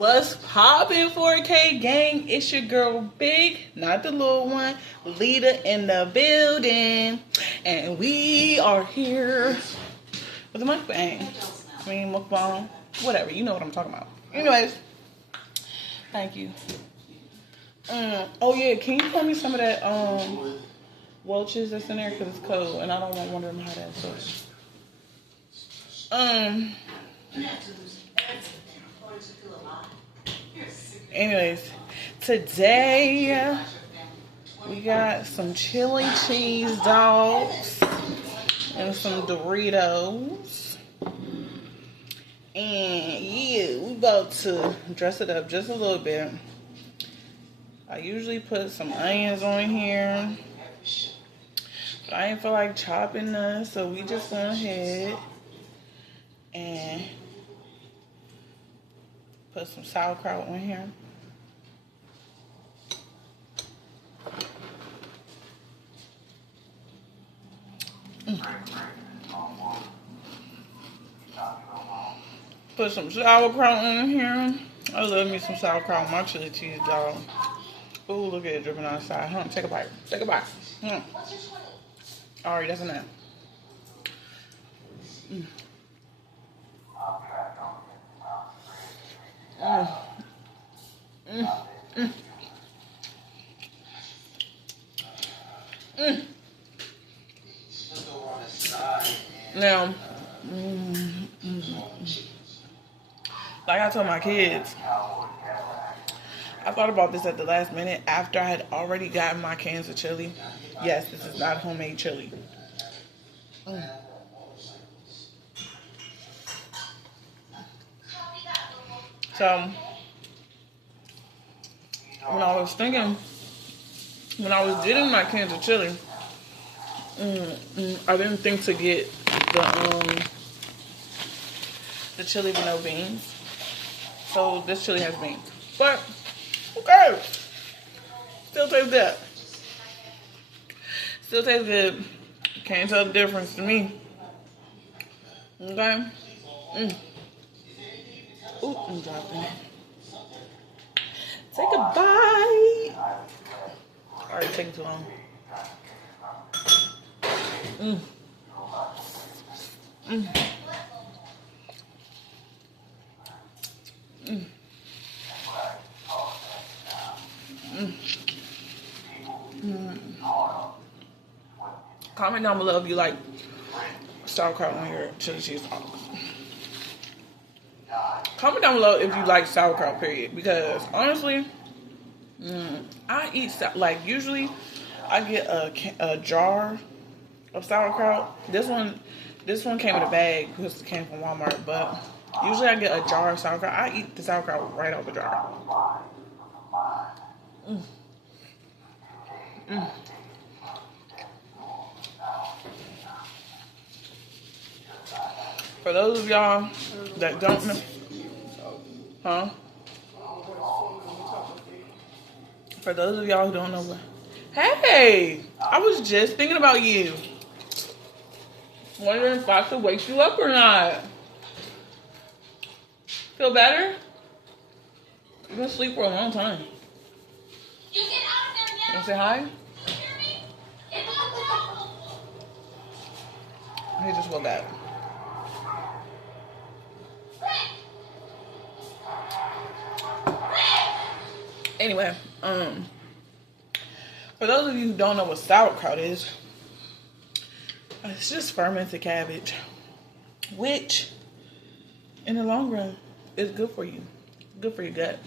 What's poppin', 4K gang? It's your girl Big, not the little one, Lita in the building. And we are here with a mukbang. Mukbang, whatever. You know what I'm talking about. Anyways, thank you. Oh yeah, can you pour me some of that Welch's that's in there? Because it's cold and I don't want one of them hot ass sauce. Anyways, today we got some chili cheese dogs and some Doritos. And yeah, we about to dress it up just a little bit. I usually put some onions on here, but I didn't feel like chopping none, so we just went ahead and put some sauerkraut on here. Put some sauerkraut in here. I love me some sauerkraut on my chili cheese dog. Ooh, look at it dripping outside. Huh? Take a bite. Take a bite. Alright, that's enough. Now, like I told my kids, I thought about this at the last minute after I had already gotten my cans of chili. Yes, this is not homemade chili. So, when I was getting my cans of chili, I didn't think to get the chili with no beans. So this chili has beans. But, okay. Still tastes good. Still tastes good. Can't tell the difference to me. Okay? Ooh, I'm dropping it. Take a bite. Alright, taking too long. Comment down below if you like sauerkraut on your chili cheese dogs. Comment down below if you like sauerkraut, period. Because honestly, I eat usually I get a jar of sauerkraut. This one came in a bag because it came from Walmart. But usually I get a jar of sauerkraut. I eat the sauerkraut right out the jar. For those of y'all that don't know, For those of y'all who don't know hey, I was just thinking about you. Wondering if I should wake you up or not. Feel better? You've been asleep for a long time. You get out of there now. You want to say hi? You hear me? Get out now. He just woke up. Anyway, for those of you who don't know what sauerkraut is, it's just fermented cabbage, which in the long run is good for you, good for your gut.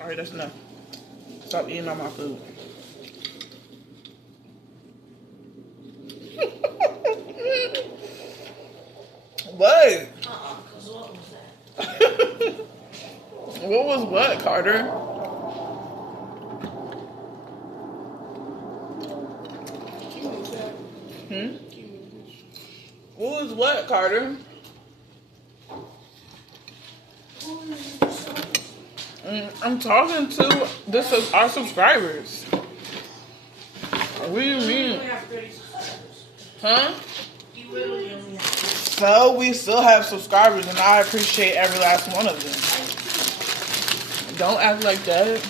All right, that's enough. Stop eating all my food. What? What was that? What was what, Carter? What was what, Carter? I'm talking to our subscribers. What do you mean? Huh? You literally only have 2. So we still have subscribers, and I appreciate every last one of them. Don't act like that.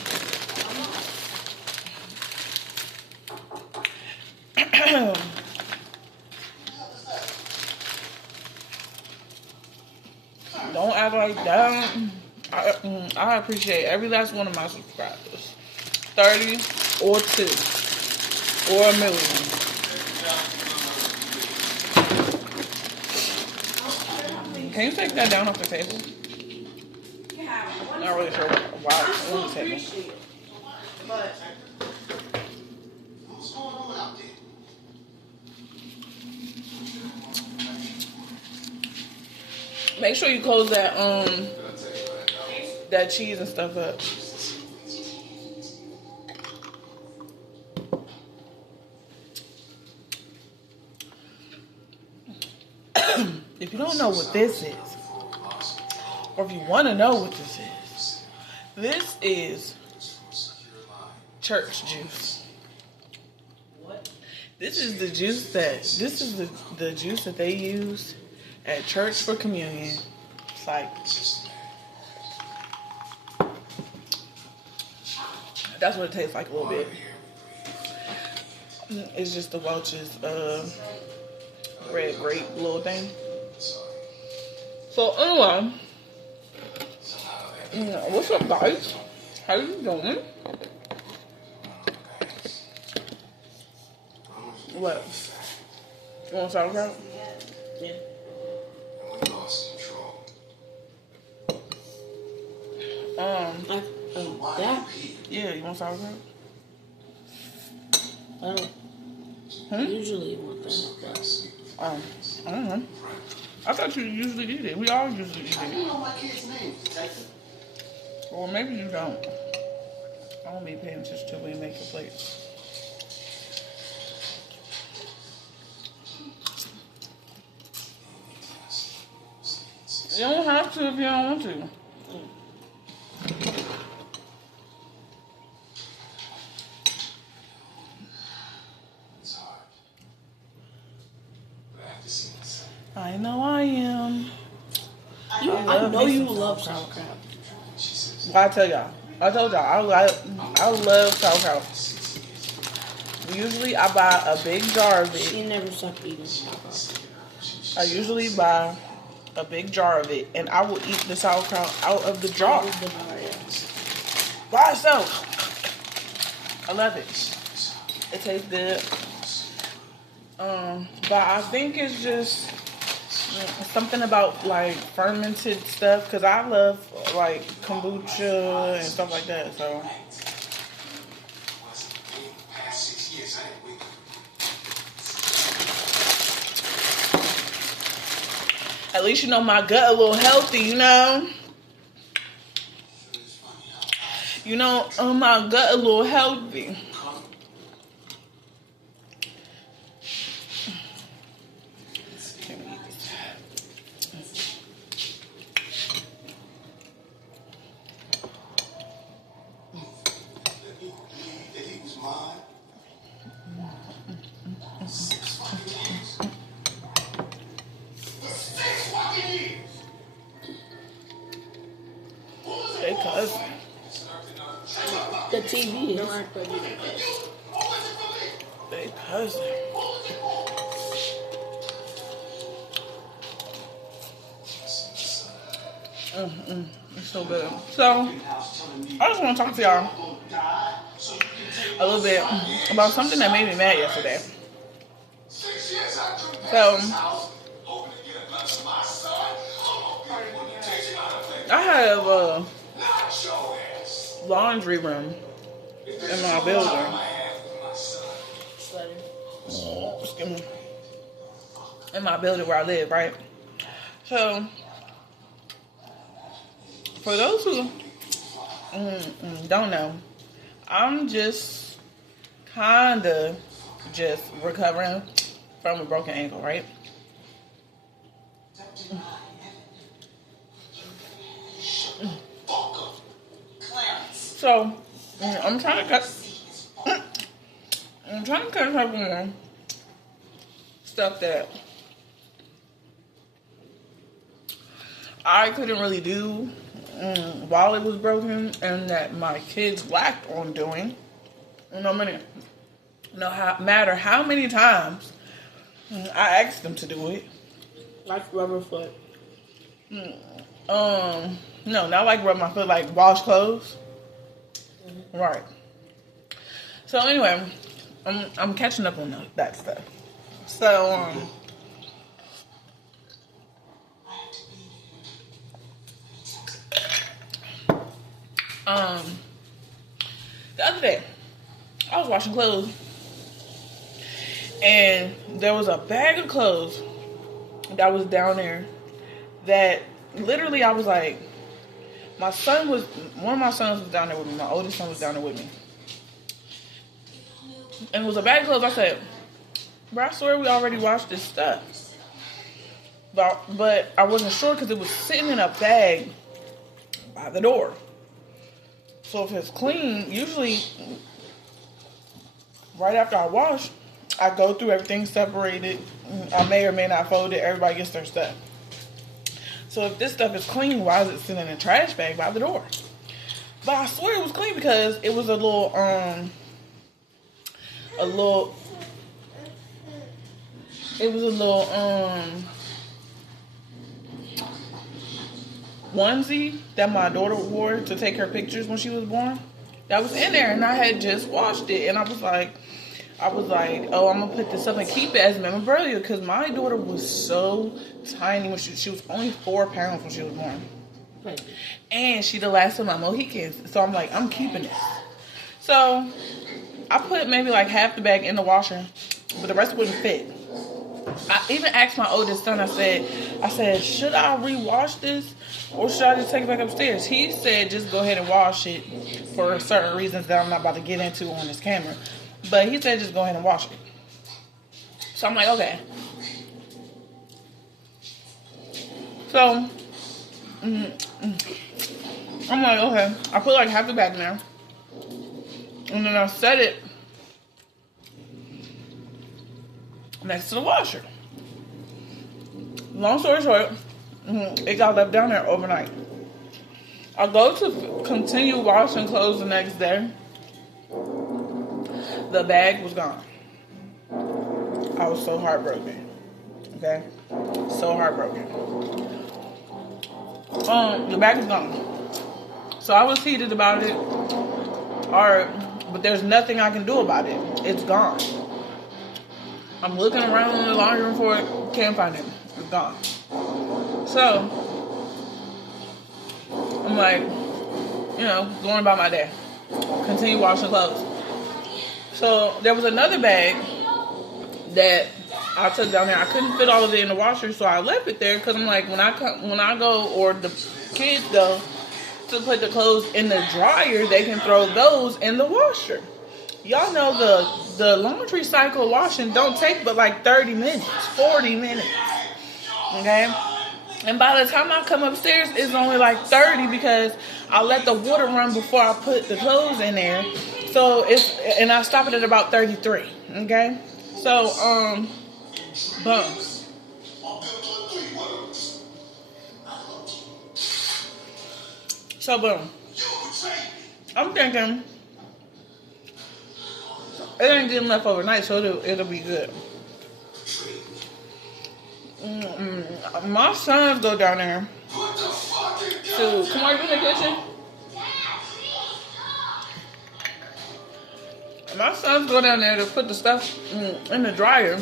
Don't act like that. I appreciate every last one of my subscribers. 30 or 2 or 1 million. Can you take that down off the table? I'm not really sure why it's on the table. But Make sure you close that cheese and stuff up. If you don't know what this is, or if you want to know what this is church juice. what? This is the juice the juice that they use at church for communion. It's like, that's what it tastes like a little bit. It's just the Welch's red grape little thing. So anyway, what's up, guys? How you doing? What? You want sauerkraut? Yeah. That? Yeah, you want sauerkraut? I don't usually want that. I don't know. I thought you usually eat it. We all usually eat it. Or maybe you don't. I don't be paying attention to when you make your plate. You don't have to if you don't want to. I know I am. I know you love sauerkraut. Well, I tell y'all. I told y'all I love sauerkraut. Usually I buy a big jar of it. She never stopped eating sauerkraut. I usually buy a big jar of it, and I will eat the sauerkraut out of the jar by itself. I love it. It tastes good. But I think it's just something about like fermented stuff, because I love like kombucha and stuff like that. So at least you know my gut a little healthy, you know. You know, my gut a little healthy. Hey, cousin. The TV is. Hey, cousin. It's so good. So, I just want to talk to y'all a little bit about something that made me mad yesterday. So, I have a laundry room in my building. Excuse me. In my building where I live, right? So, for those who don't know, I'm just kinda just recovering from a broken ankle, right? So, I'm trying to cut something on. stuff that I couldn't really do while it was broken, and that my kids lacked on doing. No matter how many times I asked them to do it. Like rubber foot. No, not like rub my foot, like wash clothes. Mm-hmm. Right. So anyway, I'm catching up on that stuff. So the other day I was washing clothes, and there was a bag of clothes that was down there that literally I was like, one of my sons was down there with me. My oldest son was down there with me. And it was a bag of clothes. I said, bro, I swear we already washed this stuff. But I wasn't sure because it was sitting in a bag by the door. So if it's clean, usually right after I wash, I go through everything, separate it. I may or may not fold it. Everybody gets their stuff. So if this stuff is clean, why is it sitting in a trash bag by the door? But I swear it was clean because it was a little onesie that my daughter wore to take her pictures when she was born. That was in there, and I had just washed it, and I was like, oh, I'm gonna put this up and keep it as memorabilia because my daughter was so tiny when she was only 4 pounds when she was born, and she the last of my Mohicans. So I'm like, I'm keeping this. So I put maybe like half the bag in the washer, but the rest wouldn't fit. I even asked my oldest son, I said, should I rewash this or should I just take it back upstairs? He said, just go ahead and wash it for certain reasons that I'm not about to get into on this camera. But he said, just go ahead and wash it. So I'm like, okay. So, I'm like, okay. I put like half the bag in there. And then I set it next to the washer. Long story short, it got left down there overnight. I go to continue washing clothes the next day. The bag was gone. I was so heartbroken. Okay? So heartbroken. The bag is gone. So I was heated about it. But there's nothing I can do about it. It's gone. I'm looking around in the laundry room for it. Can't find it. It's gone. So, I'm like, going about my day. Continue washing clothes. So, there was another bag that I took down there. I couldn't fit all of it in the washer, so I left it there because I'm like, when I go or the kids go to put the clothes in the dryer, they can throw those in the washer. Y'all know the laundry cycle washing don't take but like 30 minutes, 40 minutes. Okay? And by the time I come upstairs, it's only like 30 because I let the water run before I put the clothes in there. So and I stop it at about 33. Okay? So, boom. So, boom. I'm thinking it ain't getting left overnight, so it'll be good. My sons go down there to come on, you in the kitchen. My sons go down there to put the stuff in the dryer.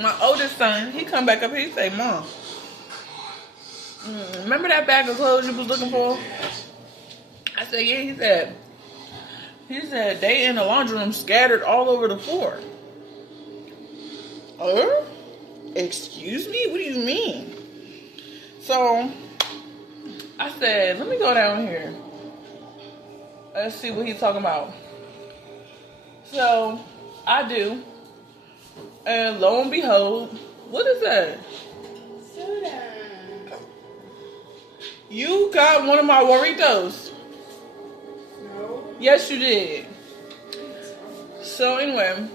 My oldest son, he come back up here, he say, Mom, remember that bag of clothes you was looking for? I said, yeah. He said they in the laundry room scattered all over the floor. Excuse me? What do you mean? So I said, let me go down here. Let's see what he's talking about. So I do. And lo and behold, what is that? Soda. You got one of my Doritos. No. Yes, you did. So anyway,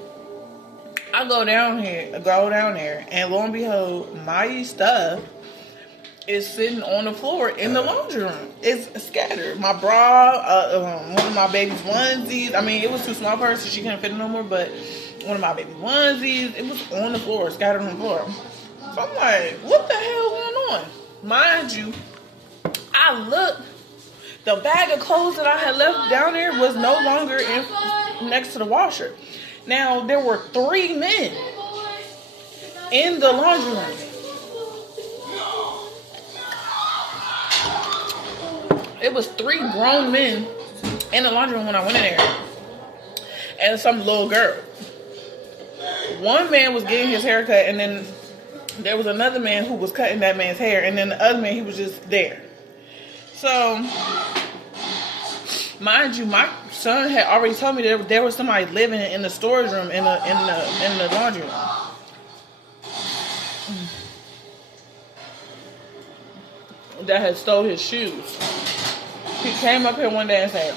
I go down there, and lo and behold, my stuff is sitting on the floor in the laundry room. It's scattered. My bra, one of my baby's onesies. I mean, it was too small for her, so she couldn't fit it no more. But one of my baby's onesies, it was on the floor, scattered on the floor. So I'm like, what the hell going on? Mind you, I looked. The bag of clothes that I had left down there was no longer next to the washer. Now, there were 3 men in the laundry room. It was 3 grown men in the laundry room when I went in there. And some little girl. One man was getting his hair cut, and then there was another man who was cutting that man's hair, and then the other man, he was just there. So, mind you, my son had already told me that there was somebody living in the storage room in the laundry room. That had stole his shoes. He came up here one day and said,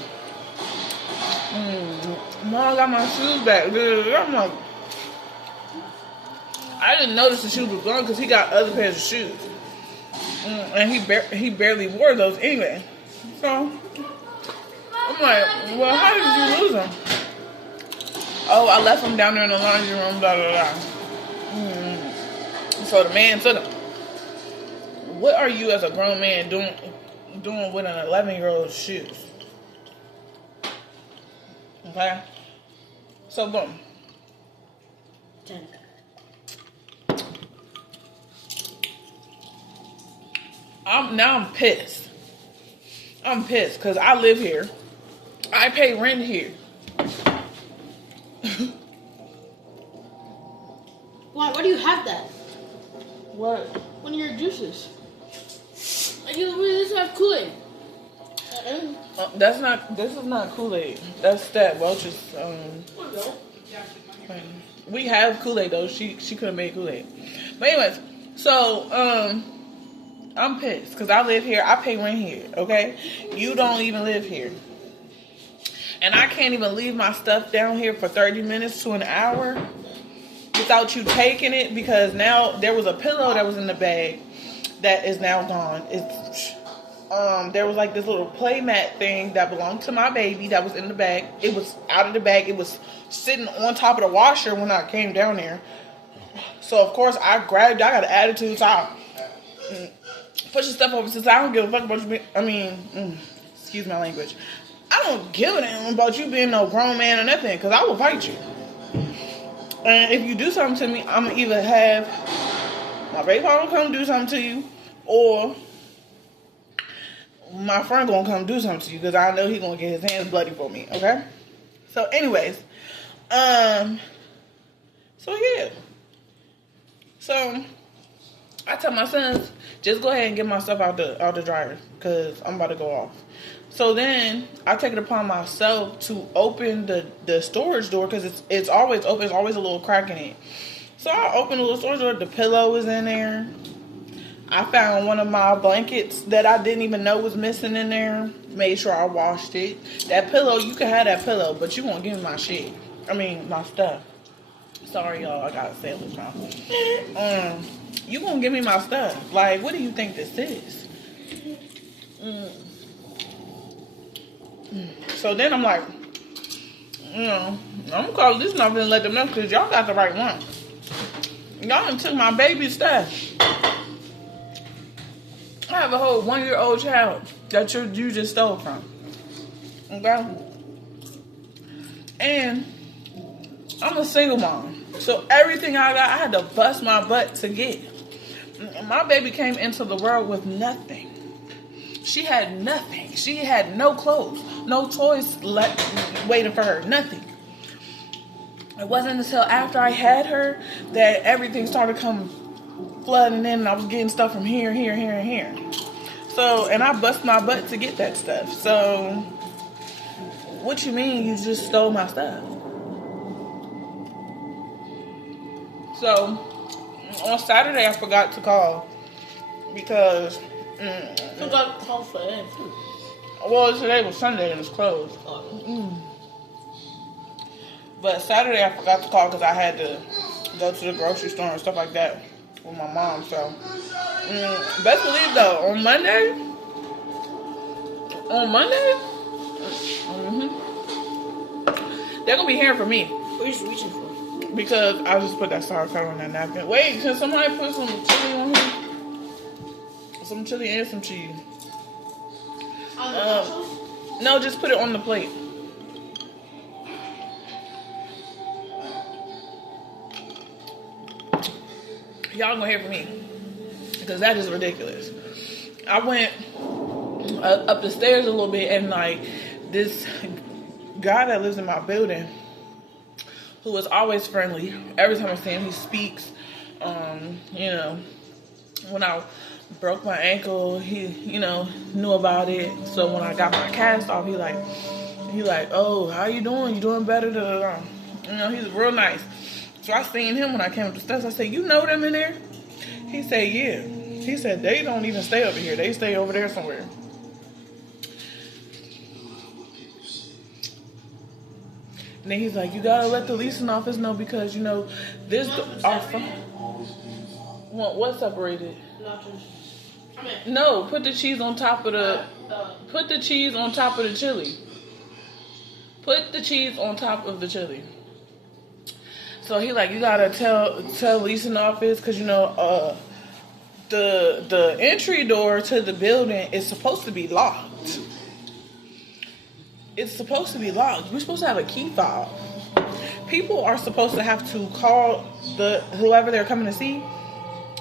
Mom, I got my shoes back. I'm like, I didn't notice the shoes were gone because he got other pairs of shoes. And he barely wore those anyway. So, I'm like, well, how did you lose them? Oh, I left them down there in the laundry room, blah, blah, blah. So the man took them. What are you as a grown man doing with an 11-year-old's shoes? Okay? So, boom. 10. I'm pissed. I'm pissed because I live here. I pay rent here. Why do you have that? What? One of your juices. And you really just have Kool-Aid. This is not Kool-Aid. That's that Welch's, we have Kool-Aid though. She could have made Kool-Aid. But anyways, so, I'm pissed because I live here. I pay rent here, okay? You don't even live here. And I can't even leave my stuff down here for 30 minutes to an hour without you taking it because now there was a pillow that was in the bag that is now gone. There was like this little playmat thing that belonged to my baby that was in the bag. It was out of the bag. It was sitting on top of the washer when I came down there. So, of course, I grabbed it. I got an attitude, so I push your stuff over since I don't give a fuck about you. Excuse my language. I don't give a damn about you being no grown man or nothing because I will fight you. And if you do something to me, I'm going to either have my baby father come do something to you or my friend going to come do something to you because I know he's going to get his hands bloody for me, okay? So anyways, so yeah. So I tell my sons, just go ahead and get my stuff out the dryer because I'm about to go off. So then I take it upon myself to open the storage door because it's always open. There's always a little crack in it. So I open the little storage door. The pillow is in there. I found one of my blankets that I didn't even know was missing in there. Made sure I washed it. That pillow, you can have that pillow, but you won't give me my shit. My stuff. Sorry, y'all. I got a sandwich now. You won't give me my stuff. Like, what do you think this is? So then I'm like, I'm gonna call this number and let them know because y'all got the right one. Y'all done took my baby stuff. I have a whole 1-year-old child that you just stole from. Okay? And I'm a single mom. So everything I got, I had to bust my butt to get. My baby came into the world with nothing. She had nothing. She had no clothes, no toys waiting for her, nothing. It wasn't until after I had her that everything started coming flooding in and I was getting stuff from here, here, here, and here. So, and I bust my butt to get that stuff. So, what you mean you just stole my stuff? So, on Saturday I forgot to call because Forgot to call for it. well, today was Sunday and it's closed. But Saturday I forgot to call because I had to go to the grocery store and stuff like that with my mom. So, best believe though, on Monday, they're gonna be hearing from me. What are you reaching for? Because I just put that sour cream on that napkin. Wait, can somebody put some chili on here? Some chili and some cheese. No, just put it on the plate. Y'all gonna hear from me. Because that is ridiculous. I went up the stairs a little bit and like this guy that lives in my building, who was always friendly. Every time I see him, he speaks. You know, when I broke my ankle, he, you know, knew about it. So when I got my cast off, he like, oh, how you doing? You doing better? You know, he's real nice. So I seen him when I came up the steps. I said, you know them in there? He said, yeah. He said, they don't even stay over here. They stay over there somewhere. And then he's like, you gotta let the leasing office know because, you know, this... What separated? No, put the cheese on top of the... Put the cheese on top of the chili. Put the cheese on top of the chili. So he like, you gotta tell leasing office because, you know, the entry door to the building is supposed to be locked. It's supposed to be locked. We're supposed to have a key fob. People are supposed to have to call whoever they're coming to see.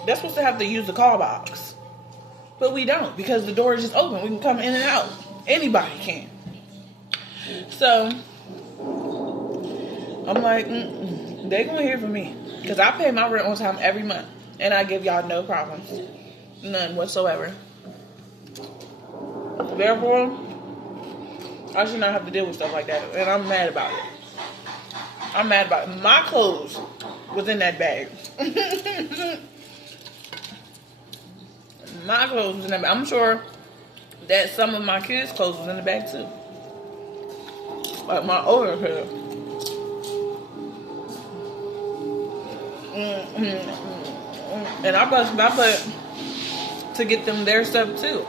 They're supposed to have to use the call box. But we don't because the door is just open. We can come in and out. Anybody can. So I'm like, they gonna hear from me. Because I pay my rent on time every month. And I give y'all no problems. None whatsoever. Therefore, I should not have to deal with stuff like that. And I'm mad about it. I'm mad about it. My clothes was in that bag. My clothes was in that bag. I'm sure that some of my kids' clothes was in the bag too. Like my older pair. And I bust to get them their stuff too.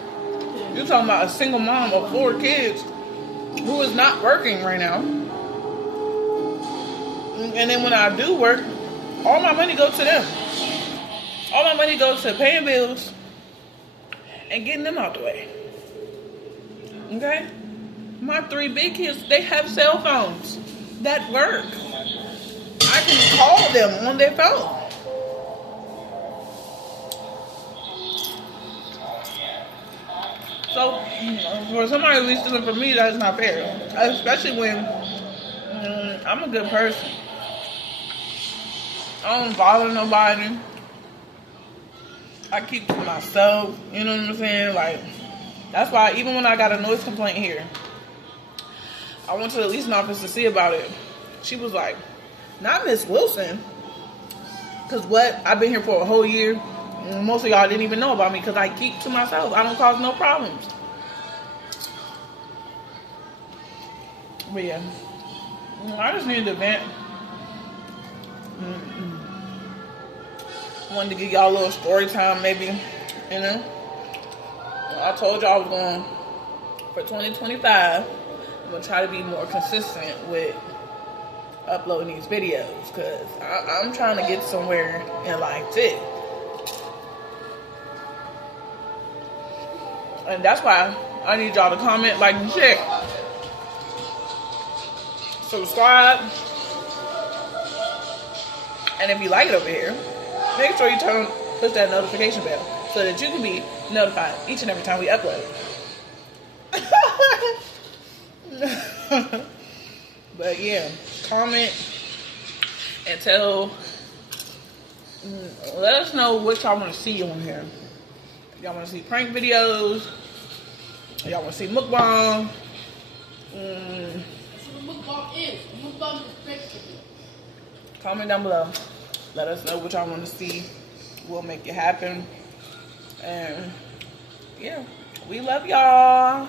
You're talking about a single mom of 4 kids who is not working right now. And then when I do work, all my money goes to them. All my money goes to paying bills and getting them out the way. Okay? My 3 big kids, they have cell phones that work. I can call them on their phone. So, for somebody to be stealing from me, that's not fair. Especially when I'm a good person. I don't bother nobody. I keep to myself. You know what I'm saying? Like, that's why even when I got a noise complaint here, I went to the leasing office to see about it. She was like, not Miss Wilson. Because I've been here for a whole year. Most of y'all didn't even know about me because I keep to myself. I don't cause no problems. But yeah, I just needed to vent. Wanted to give y'all a little story time, maybe. You know, I told y'all I was going for 2025. I'm gonna try to be more consistent with uploading these videos because I'm trying to get somewhere in life too. And that's why I need y'all to comment, like, and share. Subscribe. And if you like it over here, make sure you push that notification bell so that you can be notified each and every time we upload. But yeah, comment and let us know what y'all want to see on here. Y'all want to see prank videos? Y'all want to see mukbang? Mukbang is. Mukbang is picture. Comment down below. Let us know what y'all want to see. We'll make it happen. And yeah, we love y'all.